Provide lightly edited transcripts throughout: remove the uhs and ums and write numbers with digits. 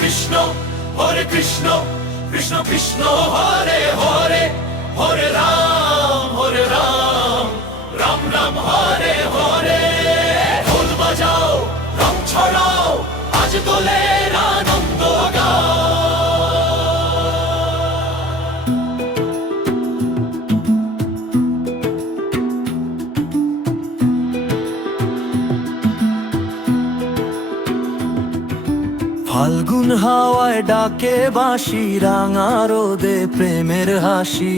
কৃষ্ণ কৃষ্ণ কৃষ্ণ হরে হরে, হরে রাম রাম রাম হরে হরে। ঢোল বাজাও, রং ছড়াও, আজ দোলের আনন্দ গাও। ফাল্গুন হাওয়ায় ডাকে বাঁশি, রাঙা রোদে প্রেমের হাসি।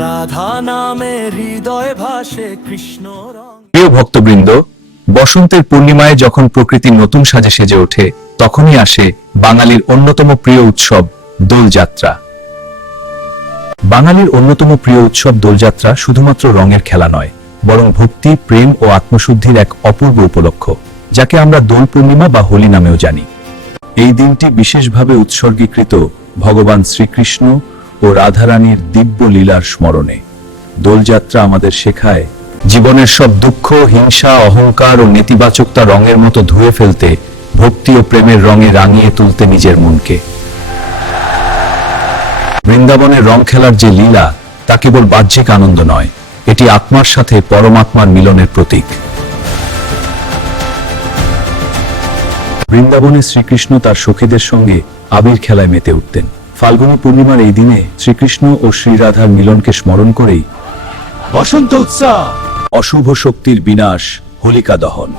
রাধা নামে হৃদয় ভাসে, কৃষ্ণ রং। প্রিয় ভক্তবৃন্দ, বসন্তের পূর্ণিমায় যখন প্রকৃতি নতুন সাজে সেজে ওঠে, তখনই আসে বাঙালির অন্যতম প্রিয় উৎসব দোলযাত্রা। বাঙালির অন্যতম প্রিয় উৎসব দোলযাত্রা শুধুমাত্র রঙের খেলা নয়, বরং ভক্তি, প্রেম ও আত্মশুদ্ধির এক অপূর্ব উপলক্ষ, যাকে আমরা দোল পূর্ণিমা বা হোলি নামেও জানি। এই দিনটি বিশেষভাবে উৎসর্গীকৃত ভগবান শ্রীকৃষ্ণ ও রাধারানীর দিব্য লীলার স্মরণে। দোলযাত্রা আমাদের শেখায় জীবনের সব দুঃখ, হিংসা, অহংকার ও নেতিবাচকতা রঙের মতো ধুয়ে ফেলতে, ভক্তি ও প্রেমের রঙে রাঙিয়ে তুলতে নিজের মনকে। বৃন্দাবনের রং খেলার যে লীলা, তা কেবল বাহ্যিক আনন্দ নয়, এটি আত্মার সাথে পরমাত্মার মিলনের প্রতীক। বৃন্দাবনে শ্রীকৃষ্ণ তার সখীদের সঙ্গে আবির খেলায় মেতে উঠতেন। ফাল্গুনী পূর্ণিমার এই দিনে শ্রীকৃষ্ণ ও শ্রীরাধার মিলনকে স্মরণ করেই বসন্ত উৎসব, অশুভ শক্তির বিনাশ, হোলিকা দহন।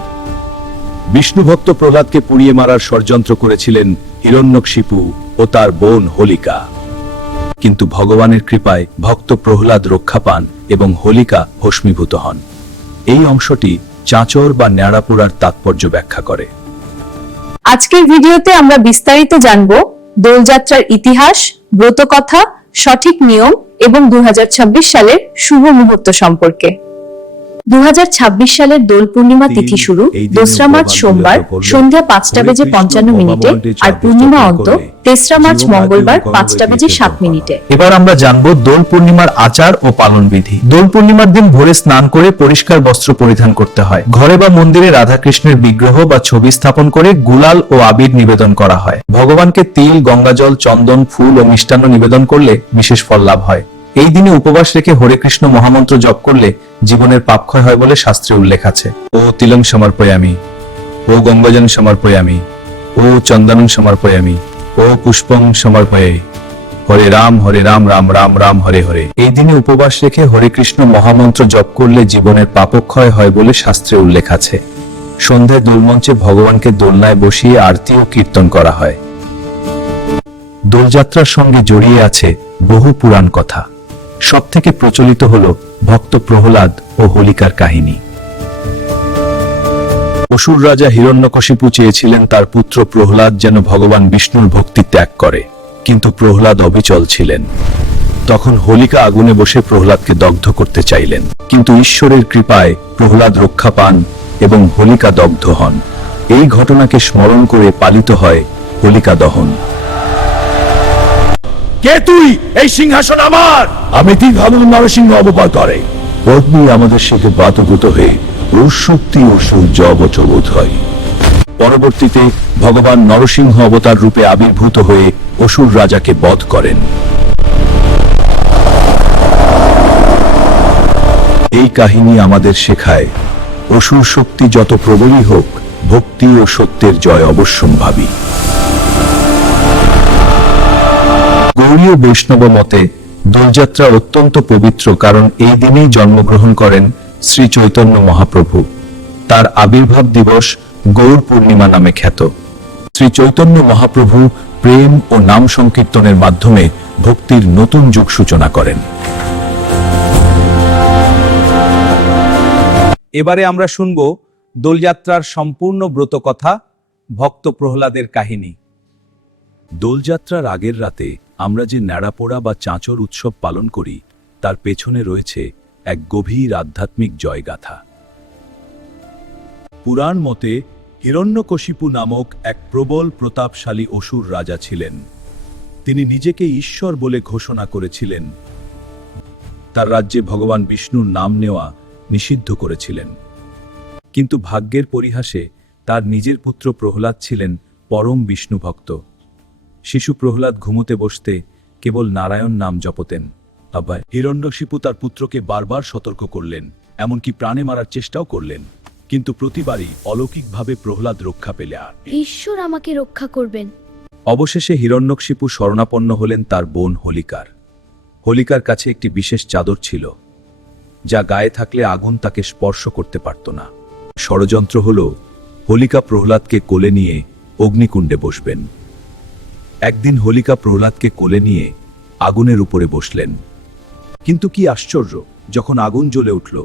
বিষ্ণু ভক্ত প্রহ্লাদকে পুড়িয়ে মারার ষড়যন্ত্র করেছিলেন হিরণ্যকশিপু ও তার বোন হোলিকা, কিন্তু ভগবানের কৃপায় ভক্ত প্রহ্লাদ রক্ষা পান এবং হোলিকা ভস্মীভূত হন। এই অংশটি চাঁচর বা ন্যাড়াপোড়ার তাৎপর্য ব্যাখ্যা করে। আজকের ভিডিওতে আমরা বিস্তারিত জানব দোলযাত্রার ইতিহাস, ব্রতকথা, সঠিক নিয়ম এবং 2026 সালের শুভ মুহূর্ত সম্পর্কে। 2026 সালের দোল পূর্ণিমা তিথি শুরু 2রা মার্চ সোমবার সন্ধ্যা 5:55 আর পূর্ণিমা অন্ত 3রা মার্চ মঙ্গলবার 5:07। এবার আমরা জানবো দোল পূর্ণিমার আচার ও পালন বিধি। দোল পূর্ণিমার দিন ভোরে স্নান করে পরিষ্কার বস্ত্র পরিধান করতে হয়। ঘরে বা মন্দিরে রাধা কৃষ্ণের বিগ্রহ বা ছবি স্থাপন করে গুলাল ও আবির নিবেদন করা হয়। ভগবানকে তিল, গঙ্গাজল, চন্দন, ফুল ও মিষ্টান্ন নিবেদন করলে বিশেষ ফল লাভ হয়। এই দিনে উপবাস রেখে হরে কৃষ্ণ মহামন্ত্র জপ করলে জীবনের পাপ ক্ষয় হয় বলে শাস্ত্রে উল্লেখ আছে। ও তিলং সমর্পয়ামি, ও গঙ্গাজন সমর্পয়ামি, ও চন্দনং সমর্পয়ামি, ও পুষ্পং সমর্পয়ে, হরে রাম রাম রাম রাম হরে হরে। এই দিনে উপবাস রেখে হরে কৃষ্ণ মহামন্ত্র জপ করলে জীবনের পাপক্ষয় হয় বলে শাস্ত্রে উল্লেখ আছে। সন্ধ্যায় দোলমঞ্চে ভগবানকে দোলনায় বসিয়ে আরতি ও কীর্তন করা হয়। দোলযাত্রার সঙ্গে জড়িয়ে আছে বহু পুরাণ কথা। সবথেকে প্রচলিত হল ভক্ত প্রহ্লাদ ও হোলিকার কাহিনী। অসুর রাজা হিরণ্যকশিপু চেয়েছিলেন তার পুত্র প্রহ্লাদ যেন ভগবান বিষ্ণুর ভক্তি ত্যাগ করে, কিন্তু প্রহ্লাদ অবিচল ছিলেন। তখন হোলিকা আগুনে বসে প্রহ্লাদকে দগ্ধ করতে চাইলেন, কিন্তু ঈশ্বরের কৃপায় প্রহ্লাদ রক্ষা পান এবং হোলিকা দগ্ধ হন। এই ঘটনাকে স্মরণ করে পালিত হয় হোলিকা দহন। কে তুই? এই সিংহাসন আমার। আমি ঠিক ভগবান নরসিংহ অবতার করে পত্নী আমাদের সাথে বাতভূত হয়ে ওর শক্তি ও সূর্য অবচবোধ হয়। পরবর্তীতে ভগবান নরসিংহ অবতার রূপে আবির্ভূত হয়ে অসুর রাজাকে বধ করেন। এই কাহিনী আমাদের শেখায় অসুর শক্তি যত প্রবলই হোক, ভক্তি ও সত্যের জয় অবশ্যম্ভাবী। গৌড়ীয় বৈষ্ণব মতে দোলযাত্রা অত্যন্ত পবিত্র, কারণ এই দিনেই জন্মগ্রহণ করেন শ্রী চৈতন্য মহাপ্রভু। তার আবির্ভাব দিবস গৌর পূর্ণিমা নামে খ্যাত। শ্রী চৈতন্য মহাপ্রভু প্রেম ও নাম সংকীর্তনের মাধ্যমে ভক্তির নতুন যুগ সূচনা করেন। এবারে আমরা শুনব দোলযাত্রার সম্পূর্ণ ব্রতকথা, ভক্ত প্রহ্লাদের কাহিনী। দোলযাত্রার আগের রাতে আমরা যে ন্যাড়াপোড়া বা চাঁচর উৎসব পালন করি, তার পেছনে রয়েছে এক গভীর আধ্যাত্মিক জয়গাথা। পুরাণ মতে হিরণ্যকশিপু নামক এক প্রবল প্রতাপশালী অসুর রাজা ছিলেন। তিনি নিজেকে ঈশ্বর বলে ঘোষণা করেছিলেন। তার রাজ্যে ভগবান বিষ্ণুর নাম নেওয়া নিষিদ্ধ করেছিলেন। কিন্তু ভাগ্যের পরিহাসে তার নিজের পুত্র প্রহ্লাদ ছিলেন পরম বিষ্ণু ভক্ত। শিশু প্রহ্লাদ ঘুমোতে বসতে কেবল নারায়ণ নাম জপতেন। আবার হিরণ্যকশিপু তার পুত্রকে বারবার সতর্ক করলেন, এমনকি প্রাণে মারার চেষ্টাও করলেন, কিন্তু প্রতিবারই অলৌকিকভাবে প্রহ্লাদ রক্ষা পেলে। আর ঈশ্বর আমাকে রক্ষা করবেন। অবশেষে হিরণ্যকশিপু শরণাপন্ন হলেন তার বোন হোলিকার। হোলিকার কাছে একটি বিশেষ চাদর ছিল, যা গায়ে থাকলে আগুন তাকে স্পর্শ করতে পারত না। ষড়যন্ত্র হল হোলিকা প্রহ্লাদকে কোলে নিয়ে অগ্নিকুণ্ডে বসবেন। একদিন হোলিকা প্রহ্লাদকে কোলে নিয়ে আগুনের উপরে বসলেন। কিন্তু কি আশ্চর্য, যখন আগুন জ্বলে উঠল,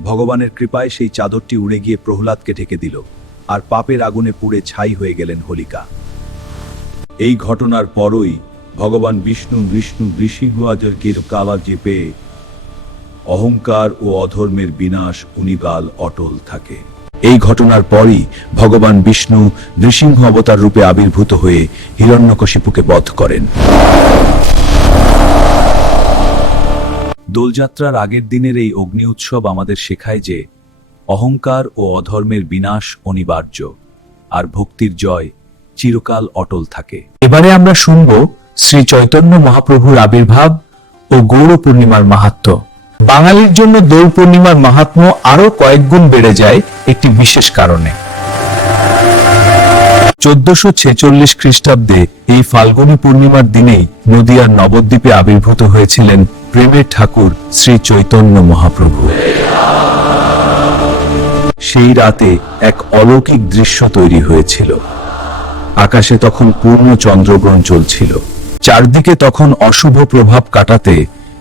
ভগবানের কৃপায় সেই চাদরটি উড়ে গিয়ে প্রহ্লাদকে ঢেকে দিল, আর পাপের আগুনে পুড়ে ছাই হয়ে গেলেন হোলিকা। এই ঘটনার পরই ভগবান বিষ্ণু নৃসিংহাজের কালা চেপে অহংকার ও অধর্মের বিনাশ উনিকাল অটল থাকে। এই ঘটনার পরই ভগবান বিষ্ণু নৃসিংহ অবতার রূপে আবির্ভূত হয়ে হিরণ্যকশিপুকে বধ করেন। দোলযাত্রার আগের দিনের এই অগ্নি উৎসব আমাদের শেখায় যে অহংকার ও অধর্মের বিনাশ অনিবার্য, আর ভক্তির জয় চিরকাল অটল থাকে। এবারে আমরা শুনব শ্রী চৈতন্য মহাপ্রভুর আবির্ভাব ও গৌর পূর্ণিমার মাহাত্ম্য। বাঙালির জন্য দোল পূর্ণিমার মাহাত্ম্য আরো কয়েক গুণ বেড়ে যায় একটি বিশেষ কারণে। 1446 খ্রিস্টাব্দে এই ফাল্গুনী পূর্ণিমার দিনেই নদিয়ার নবদ্বীপে আবির্ভূত হয়েছিলেন প্রেমের ঠাকুর শ্রী চৈতন্য মহাপ্রভু। সেই রাতে এক অলৌকিক দৃশ্য তৈরি হয়েছিল। আকাশে তখন পূর্ণ চন্দ্রগ্রহণ চলছিল। চারদিকে তখন অশুভ প্রভাব কাটাতে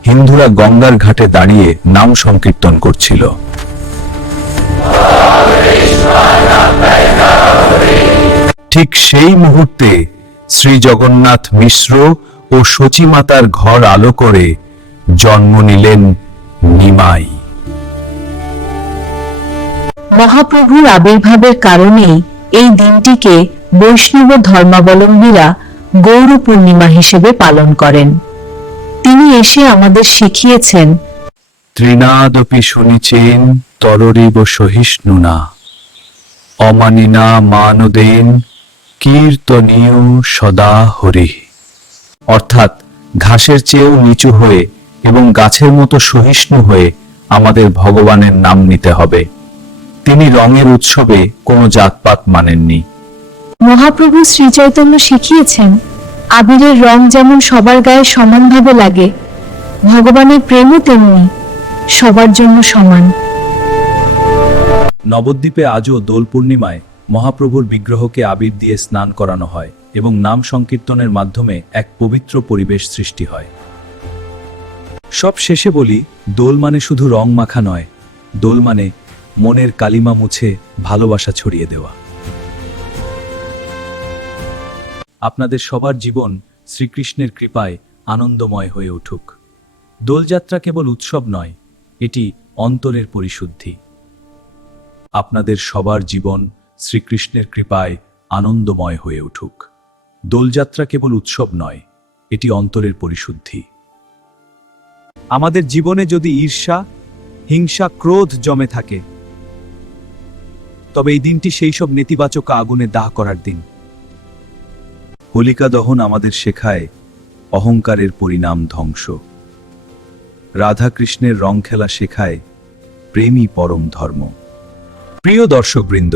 হিন্দুরা গঙ্গার ঘাটে দাঁড়িয়ে নাম সংকীর্তন করছিল। ঠিক সেই মুহূর্তে শ্রী জগন্নাথ মিশ্র ও সচিমাতার ঘর আলো করে জন্ম নিলেন নিমাই। মহাপ্রভুর আবির্ভাবের কারণেই এই দিনটিকে বৈষ্ণব ধর্মাবলম্বীরা গৌর পূর্ণিমা হিসেবে পালন করেন। তিনি এসে আমাদের শিখিয়েছেন, ত্রিনাদপি শুনিছেন তররিব সহিষ্ণুনা, অমানিনা মানদেন কীর্তনীয় সদা হরি। অর্থাৎ ঘাসের চেয়েও নিচু হয়ে এবং গাছের মতো সহিষ্ণু হয়ে আমাদের ভগবানের নাম নিতে হবে। তিনি রঙের উৎসবে কোনো জাতপাত মানেননি। মহাপ্রভু শ্রীচৈতন্য শিখিয়েছেন, আবিরের রং যেমন সবার গায়ে সমানভাবে লাগে, ভগবানের প্রেমও তেমনি সবার জন্য সমান। নবদ্বীপে আজও দোল পূর্ণিমায় মহাপ্রভুর বিগ্রহকে আবির দিয়ে স্নান করানো হয় এবং নাম সংকীর্তনের মাধ্যমে এক পবিত্র পরিবেশ সৃষ্টি হয়। সব শেষে বলি, দোল মানে শুধু রং মাখা নয়, দোল মানে মনের কালিমা মুছে ভালোবাসা ছড়িয়ে দেওয়া। আপনাদের সবার জীবন শ্রীকৃষ্ণের কৃপায় আনন্দময় হয়ে উঠুক। দোলযাত্রা কেবল উৎসব নয়, এটি অন্তরের পরিশুদ্ধি। আপনাদের সবার জীবন শ্রীকৃষ্ণের কৃপায় আনন্দময় হয়ে উঠুক। দোলযাত্রা কেবল উৎসব নয়, এটি অন্তরের পরিশুদ্ধি। আমাদের জীবনে যদি ঈর্ষা, হিংসা, ক্রোধ জমে থাকে, তবে এই দিনটি সেই সব নেতিবাচক আগুনে দাহ করার দিন। হোলিকা দহন আমাদের শেখায় অহংকারের পরিণাম ধ্বংস। রাধা কৃষ্ণের রং খেলা শেখায় প্রেমই পরম ধর্ম। প্রিয় দর্শকবৃন্দ,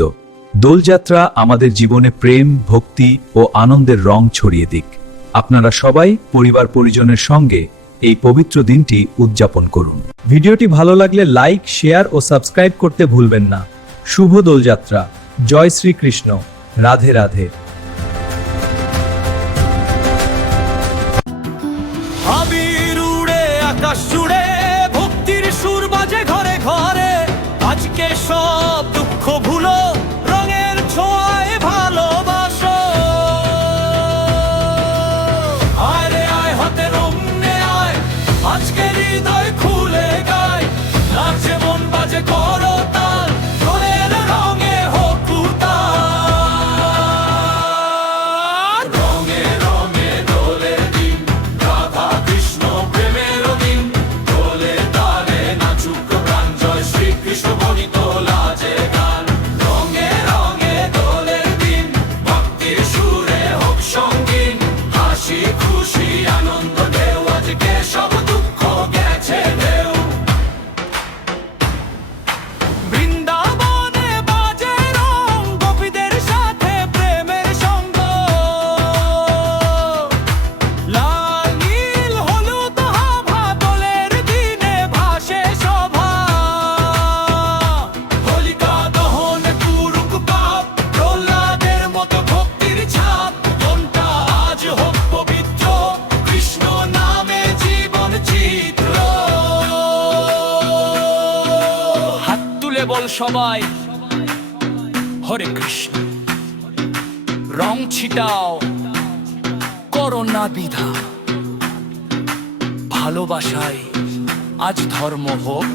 দোলযাত্রা আমাদের জীবনে প্রেম, ভক্তি ও আনন্দের রং ছড়িয়ে দিক। আপনারা সবাই পরিবার পরিজনের সঙ্গে এই পবিত্র দিনটি উদযাপন করুন। ভিডিওটি ভালো লাগলে লাইক, শেয়ার ও সাবস্ক্রাইব করতে ভুলবেন না। শুভ দোলযাত্রা। জয় শ্রীকৃষ্ণ। রাধে রাধে। আবির উড়ে আকাশ জুড়ে, ভক্তির সুর বাজে ঘরে ঘরে। আজকে সব দুঃখ ভুলো, রঙের ছোঁয়ায় ভালোবাসো। আয় রে আয়, হাতে রং নে আয়, আজকে হৃদয় খুলে গায়। নাচে মন বাজে করো তাল, রঙের রঙে হোক উতাল। সবাই হরে কৃষ্ণ। রং ছিটাও করো না বিধা, ভালোবাসায় আজ ধর্ম হোক,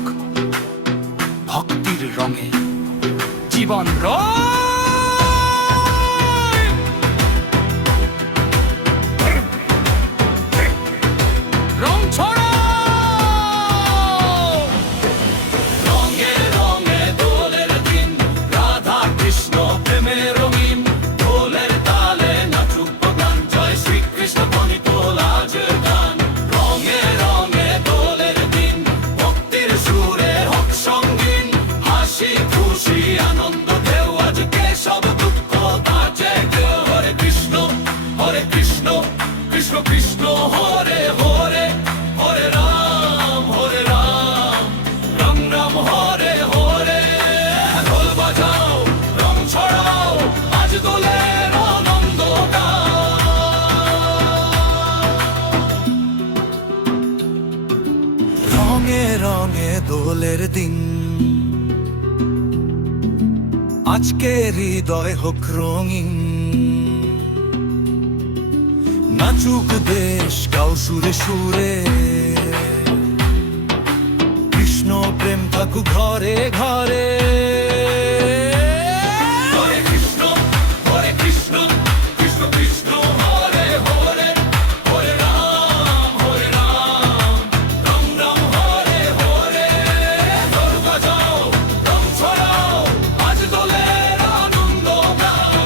ভক্তির রঙে জীবন রং ছড়াও। রঙে রঙে দোলের দিন, রাধা কৃষ্ণ প্রেমে রঙিন, দোলের তালে নাচুক গান, জয় শ্রীকৃষ্ণ ধ্বনিত লাজ গান। রঙে রঙে দোলের দিন, ভক্তির সুরে হোক সঙ্গীন, হাসি খুশি আনন্দ ঢেউ, আজকে সব দুঃখ বাজে কেউ। হরে কৃষ্ণ কৃষ্ণ কৃষ্ণ হরে হরে, হরে রাম রাম রাম হরে হরে। ঢোল বাজাও রং ছড়াও, আজ দোলের আনন্দ রঙে রঙে দোলের দিন, আজকে হৃদয় হোক রঙিন, নাচুক দেশ গাও সুরে সুরে, কৃষ্ণ প্রেম থাকুক ঘরে ঘরে। হরে কৃষ্ণ কৃষ্ণ কৃষ্ণ হরে হরে, হরে রাম রাম রাম হরে হরে। ঢোল বাজাও রং ছড়াও, আজ দোলের আনন্দ গাও।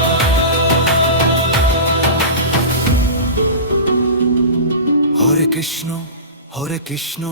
হরে কৃষ্ণ